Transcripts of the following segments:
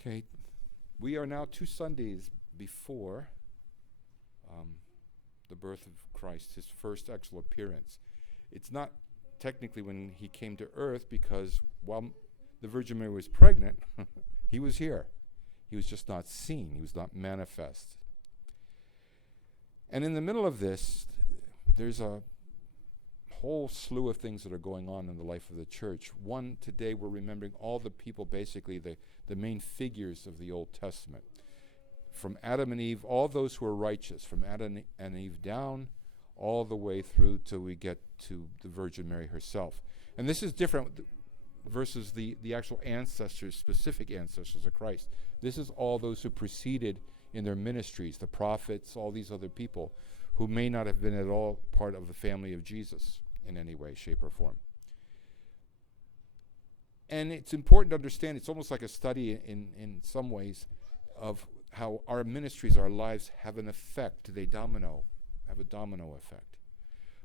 Okay, we are now 2 Sundays before the birth of Christ, his first actual appearance. It's not technically when he came to earth, because while the Virgin Mary was pregnant, he was here. He was just not seen. He was not manifest. And in the middle of this, there's a whole slew of things that are going on in the life of the church. One, today we're remembering all the people, basically the main figures of the Old Testament. From Adam and Eve, all those who are righteous, from Adam and Eve down, all the way through till we get to the Virgin Mary herself. And this is different versus the actual ancestors, specific ancestors of Christ. This is all those who preceded in their ministries, the prophets, all these other people who may not have been at all part of the family of Jesus in any way, shape, or form. And it's important to understand, it's almost like a study in some ways of how our ministries, our lives have an effect. Have a domino effect.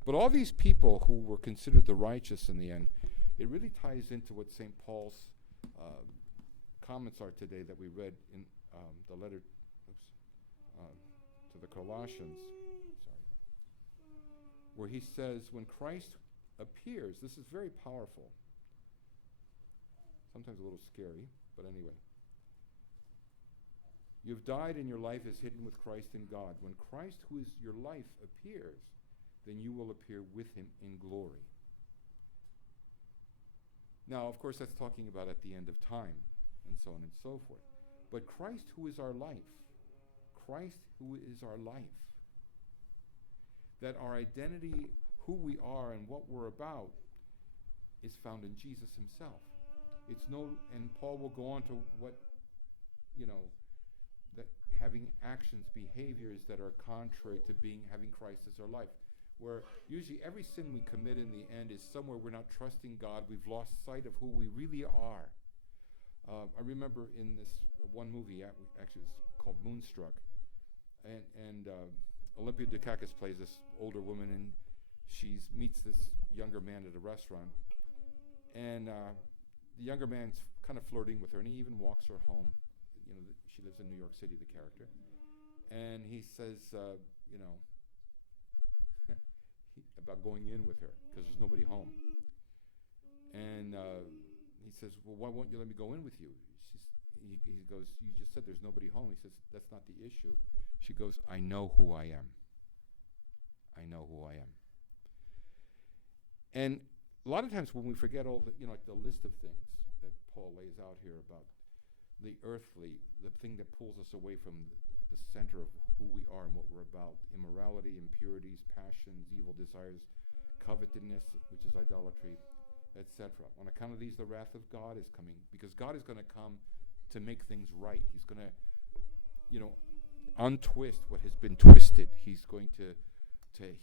But all these people who were considered the righteous in the end, it really ties into what St. Paul's comments are today that we read in the letter to the Colossians, where he says, when Christ appears, this is very powerful, sometimes a little scary, but anyway. You've died and your life is hidden with Christ in God. When Christ, who is your life, appears, then you will appear with him in glory. Now, of course, that's talking about at the end of time, and so on and so forth. But Christ, who is our life, Christ, who is our life, that our identity, who we are and what we're about, is found in Jesus himself. And Paul will go on to what, that having actions, behaviors that are contrary to having Christ as our life. Where usually every sin we commit in the end is somewhere we're not trusting God. We've lost sight of who we really are. I remember in this one movie, actually it's called Moonstruck, and Olympia Dukakis plays this older woman, and she meets this younger man at a restaurant, and the younger man's kind of flirting with her, and he even walks her home. She lives in New York City, the character, and he says, about going in with her because there's nobody home, and he says, well, why won't you let me go in with you? He goes, you just said there's nobody home. He says, that's not the issue. She goes, I know who I am. I know who I am. And a lot of times when we forget all the, like the list of things that Paul lays out here about the earthly, the thing that pulls us away from the center of who we are and what we're about, immorality, impurities, passions, evil desires, covetousness, which is idolatry, etc. On account of these, the wrath of God is coming, because God is going to come to make things right. He's going to, untwist what has been twisted. He's going to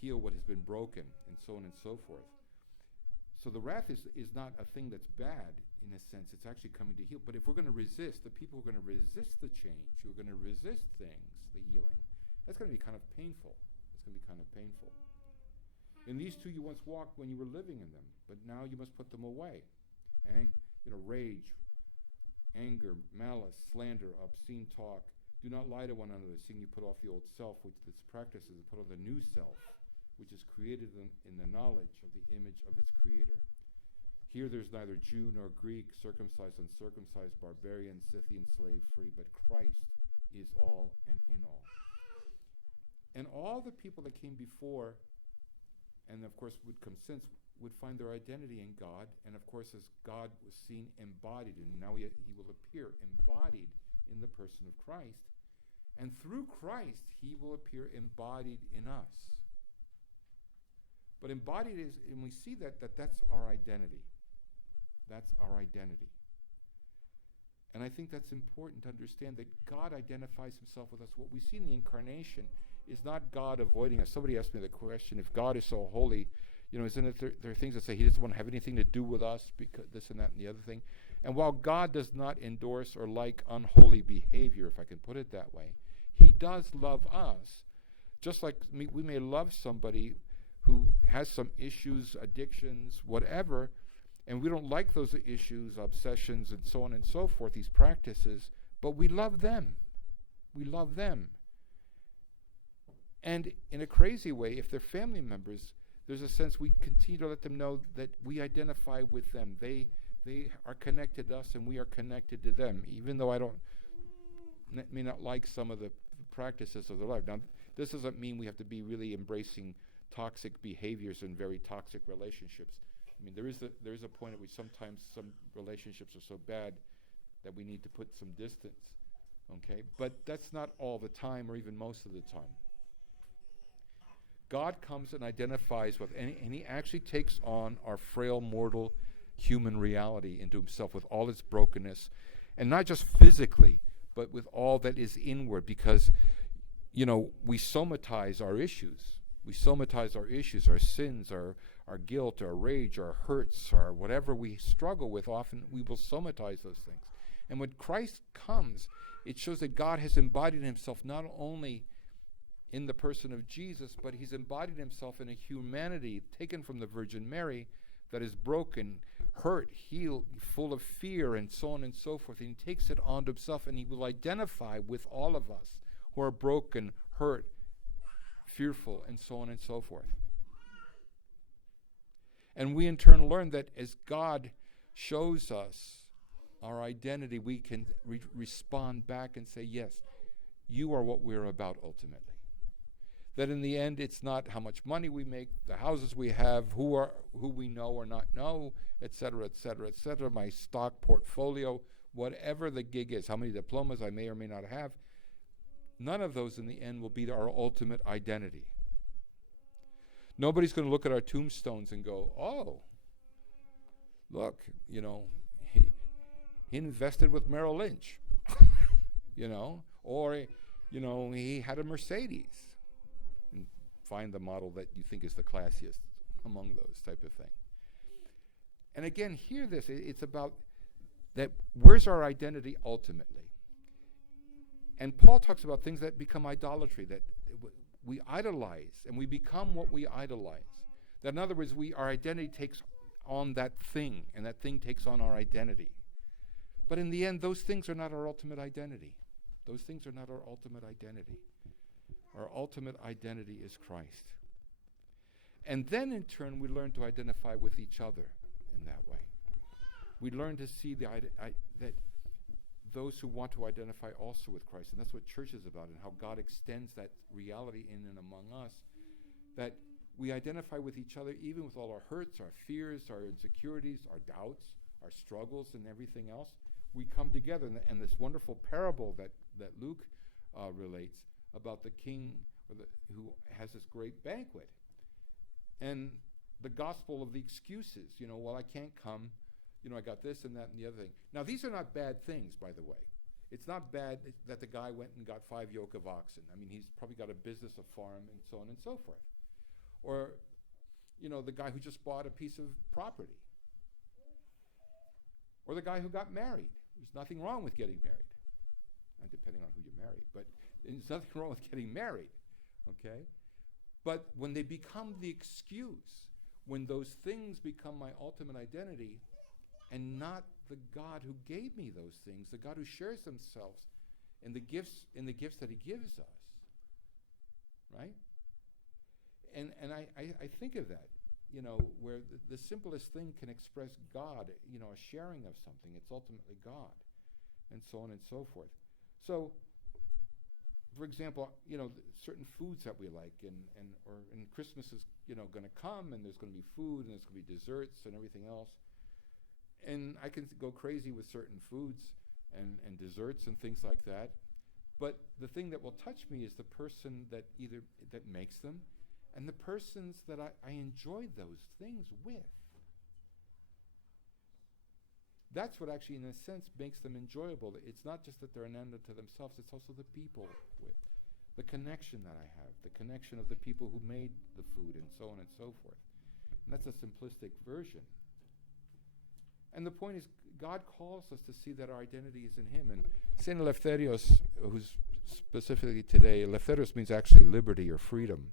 heal what has been broken, and so on and so forth. So the wrath is not a thing that's bad, in a sense. It's actually coming to heal. But if we're going to resist, the people who are going to resist the change, who are going to resist things, the healing, that's going to be kind of painful. It's going to be kind of painful. In these two you once walked when you were living in them, but now you must put them away. And, rage, anger, malice, slander, obscene talk. Do not lie to one another, seeing you put off the old self, which its practices, and put on the new self, which is created in the knowledge of the image of its creator. Here there's neither Jew nor Greek, circumcised, uncircumcised, barbarian, Scythian, slave, free, but Christ is all and in all. And all the people that came before, and of course would come since, would find their identity in God. And of course, as God was seen embodied, and now he will appear embodied in the person of Christ. And through Christ, he will appear embodied in us. But embodied is, and we see that's our identity. That's our identity. And I think that's important to understand, that God identifies himself with us. What we see in the incarnation is not God avoiding us. Somebody asked me the question, if God is so holy, isn't it there are things that say he doesn't want to have anything to do with us because this and that and the other thing. And while God does not endorse or like unholy behavior, if I can put it that way, he does love us. Just like we may love somebody who has some issues, addictions, whatever, and we don't like those issues, obsessions, and so on and so forth, these practices, But we love them. We love them. And in a crazy way, if they're family members, there's a sense we continue to let them know that we identify with them. They are connected to us and we are connected to them, even though may not like some of the practices of their life. Now, this doesn't mean we have to be really embracing toxic behaviors and very toxic relationships. I mean, there is a point at which sometimes some relationships are so bad that we need to put some distance, okay? But that's not all the time or even most of the time. God comes and identifies with, and he actually takes on our frail, mortal, human reality into himself with all its brokenness, and not just physically, but with all that is inward, because, we somatize our issues. We somatize our issues, our sins, our guilt, our rage, our hurts, our whatever we struggle with. Often we will somatize those things. And when Christ comes, it shows that God has embodied himself not only in the person of Jesus, but he's embodied himself in a humanity taken from the Virgin Mary that is broken, hurt, healed, full of fear, and so on and so forth. And he takes it onto himself, and he will identify with all of us who are broken, hurt, fearful, and so on and so forth. And we in turn learn that as God shows us our identity, we can respond back and say, yes, you are what we're about ultimately. That in the end, it's not how much money we make, the houses we have, who we know or not know, et cetera, my stock portfolio, whatever the gig is, how many diplomas I may or may not have. None of those in the end will be our ultimate identity. Nobody's going to look at our tombstones and go, oh, look, he invested with Merrill Lynch, or, he had a Mercedes. And find the model that you think is the classiest among those type of thing. And again, hear this. It's about that where's our identity ultimately? And Paul talks about things that become idolatry, that we idolize, and we become what we idolize. That in other words, our identity takes on that thing, and that thing takes on our identity. But in the end, those things are not our ultimate identity. Those things are not our ultimate identity. Our ultimate identity is Christ. And then in turn, we learn to identify with each other in that way. We learn to see that those who want to identify also with Christ, and that's what church is about, and how God extends that reality in and among us, that we identify with each other even with all our hurts, our fears, our insecurities, our doubts, our struggles, and everything else. We come together, and this wonderful parable that Luke relates about the king who has this great banquet, and the gospel of the excuses. Well, I can't come. I got this and that and the other thing. Now, these are not bad things, by the way. It's not bad that the guy went and got 5 yoke of oxen. I mean, he's probably got a business, a farm, and so on and so forth. Or, the guy who just bought a piece of property. Or the guy who got married. There's nothing wrong with getting married. Depending on who you marry. But there's nothing wrong with getting married. Okay? But when they become the excuse, when those things become my ultimate identity, and not the God who gave me those things, the God who shares himself in the gifts that he gives us, right? And I think of that, where the simplest thing can express God, a sharing of something. It's ultimately God, and so on and so forth. So, for example, certain foods that we like, and Christmas is, going to come, and there's going to be food, and there's going to be desserts and everything else. And I can go crazy with certain foods and desserts and things like that. But the thing that will touch me is the person that makes them, and the persons that I enjoy those things with. That's what actually, in a sense, makes them enjoyable. It's not just that they're an end unto themselves, it's also the people with. The connection that I have, the connection of the people who made the food, and so on and so forth. And that's a simplistic version. And the point is, God calls us to see that our identity is in him. And St. Eleftherios, who's specifically today, Eleftherios means actually liberty or freedom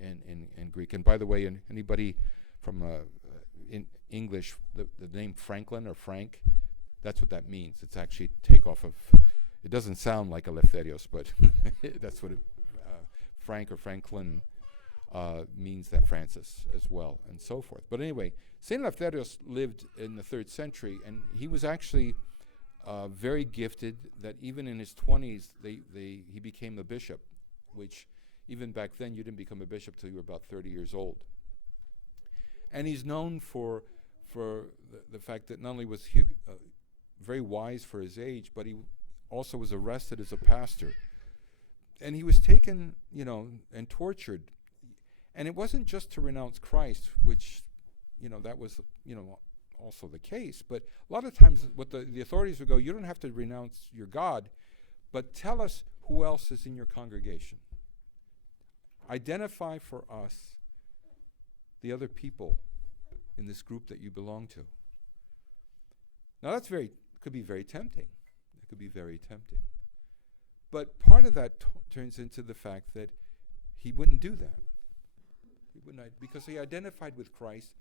in Greek. And by the way, anybody from in English, the name Franklin or Frank, that's what that means. It's actually takeoff of, It doesn't sound like Eleftherios, but that's what Frank or Franklin means, that Francis as well, and so forth. But anyway, Saint Eleftherios lived in the 3rd century, and he was actually very gifted. That even in his 20s, he became a bishop, which even back then you didn't become a bishop till you were about 30 years old. And he's known for the fact that not only was he very wise for his age, but he also was arrested as a pastor. And he was taken, and tortured. And it wasn't just to renounce Christ, which, that was, also the case. But a lot of times what the authorities would go, you don't have to renounce your God, but tell us who else is in your congregation. Identify for us the other people in this group that you belong to. Now could be very tempting. It could be very tempting. But part of that turns into the fact that he wouldn't do that. He wouldn't, because he identified with Christ,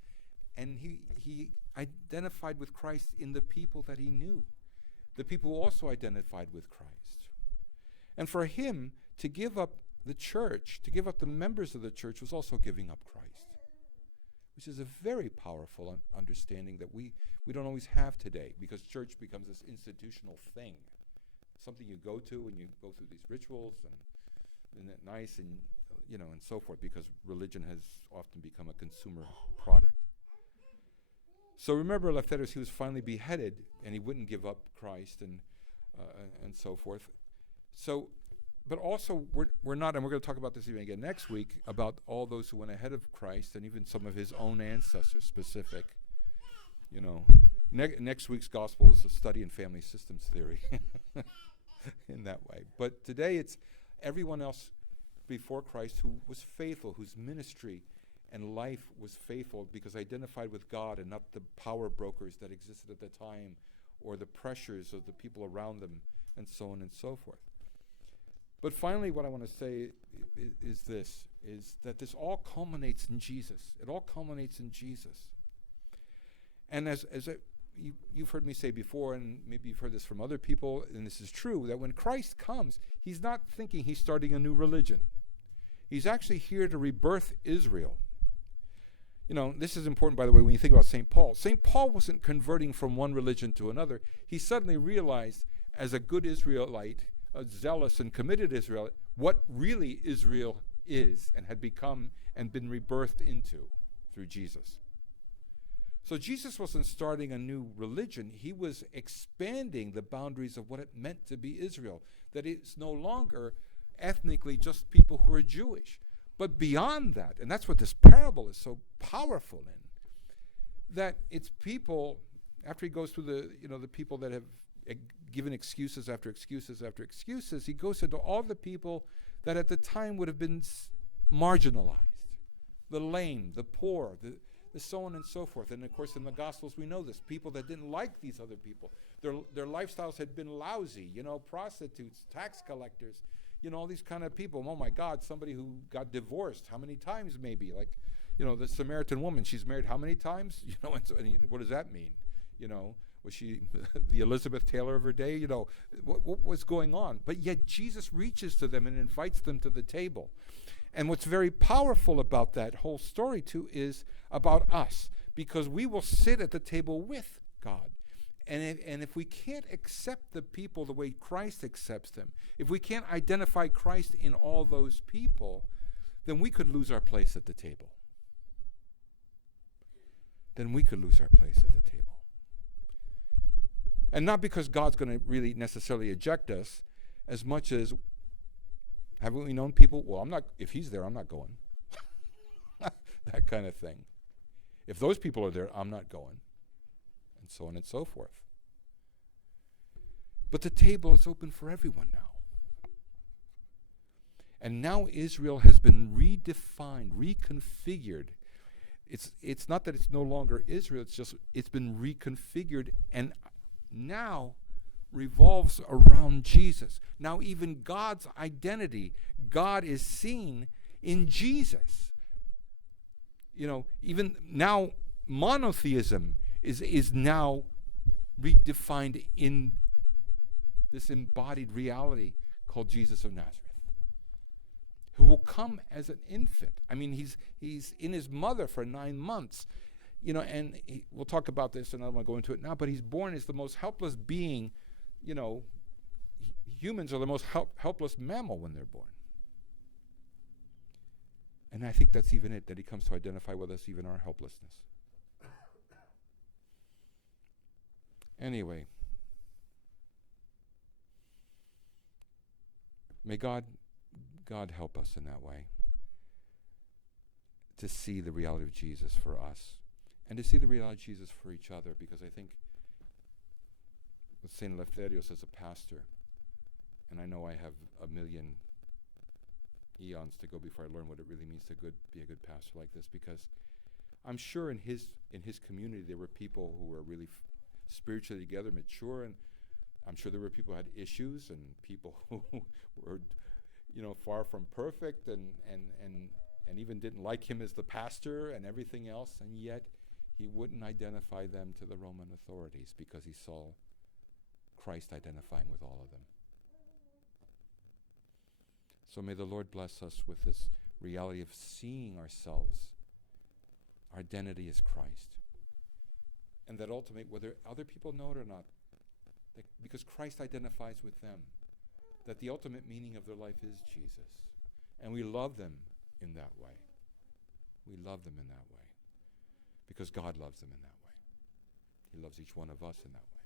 and he identified with Christ in the people that he knew. The people who also identified with Christ. And for him to give up the church, to give up the members of the church, was also giving up Christ, which is a very powerful understanding that we don't always have today, because church becomes this institutional thing, something you go to and you go through these rituals, and isn't it nice, and and so forth, because religion has often become a consumer product. So remember Eleftherios, he was finally beheaded, and he wouldn't give up Christ, and so forth. So, but also we're not, and we're going to talk about this even again next week, about all those who went ahead of Christ, and even some of his own ancestors specific. Next week's gospel is a study in family systems theory in that way. But today it's everyone else before Christ who was faithful, whose ministry and life was faithful, because identified with God and not the power brokers that existed at the time, or the pressures of the people around them, and so on and so forth. But finally, what I want to say is that this all culminates in Jesus. It all culminates in Jesus. And as you've heard me say before, and maybe you've heard this from other people, and this is true, that when Christ comes, he's not thinking he's starting a new religion. He's actually here to rebirth Israel. This is important, by the way, when you think about St. Paul. St. Paul wasn't converting from one religion to another. He suddenly realized, as a good Israelite, a zealous and committed Israelite, what really Israel is and had become and been rebirthed into through Jesus. So Jesus wasn't starting a new religion. He was expanding the boundaries of what it meant to be Israel, that it's no longer ethnically just people who are Jewish, but beyond that. And that's what this parable is so powerful in, that it's people, after he goes through the people that have given excuses after excuses after excuses, he goes into all the people that at the time would have been marginalized, the lame, the poor, the so on and so forth. And of course in the Gospels we know this, people that didn't like these other people. Their lifestyles had been lousy, prostitutes, tax collectors, all these kind of people. Oh my God, somebody who got divorced, how many times maybe? Like, the Samaritan woman, she's married how many times? And what does that mean? Was she the Elizabeth Taylor of her day? What was going on? But yet Jesus reaches to them and invites them to the table. And what's very powerful about that whole story too is about us, because we will sit at the table with God. And if we can't accept the people the way Christ accepts them, if we can't identify Christ in all those people, then we could lose our place at the table. Then we could lose our place at the table. And not because God's going to really necessarily eject us, as much as, haven't we known people? Well, if he's there, I'm not going. That kind of thing. If those people are there, I'm not going. And so on and so forth. But the table is open for everyone now. And now Israel has been redefined, reconfigured. It's not that it's no longer Israel, it's been reconfigured, and now revolves around Jesus. Now even God's identity, God is seen in Jesus. Even now monotheism is now redefined in this embodied reality called Jesus of Nazareth, who will come as an infant. I mean, he's in his mother for 9 months, and we'll talk about this, and I don't want to go into it now, but he's born as the most helpless being. Humans are the most helpless mammal when they're born. And I think that's even it, that he comes to identify with us, even our helplessness. Anyway, may God help us in that way to see the reality of Jesus for us and to see the reality of Jesus for each other, because I think with St. Eleftherios as a pastor, and I know I have a million eons to go before I learn what it really means to be a good pastor like this, because I'm sure in his community there were people who were really spiritually together, mature, and I'm sure there were people who had issues and people who were far from perfect and even didn't like him as the pastor and everything else, and yet he wouldn't identify them to the Roman authorities because he saw Christ identifying with all of them. So may the Lord bless us with this reality of seeing ourselves, our identity as Christ. And that ultimately, whether other people know it or not, because Christ identifies with them, that the ultimate meaning of their life is Jesus. And we love them in that way. We love them in that way. Because God loves them in that way. He loves each one of us in that way.